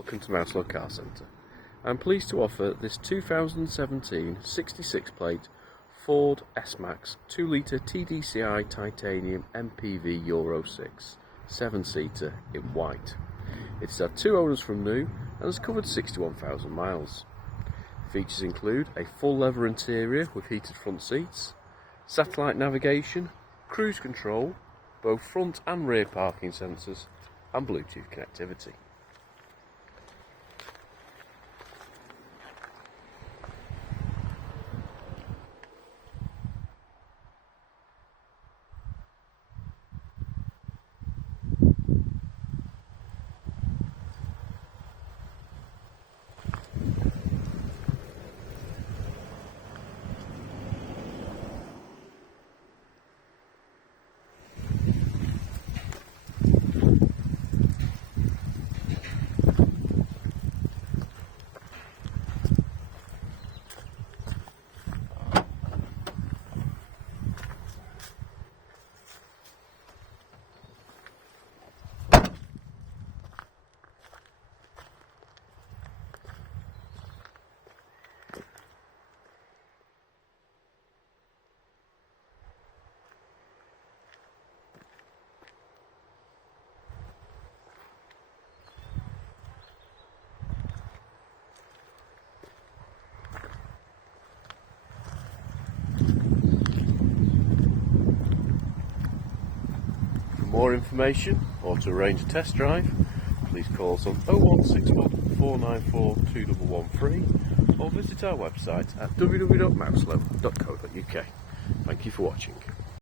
Welcome to Mouselow Car Centre. I'm pleased to offer this 2017 66 plate Ford S-Max 2 litre TDCi titanium MPV Euro 6 7-seater in white. It's had 2 owners from new and has covered 61,000 miles. Features include a full leather interior with heated front seats, satellite navigation, cruise control, both front and rear parking sensors, and Bluetooth connectivity. For more information or to arrange a test drive, please call us on 0161 494 2113 or visit our website at www.mouselow.co.uk. Thank you for watching.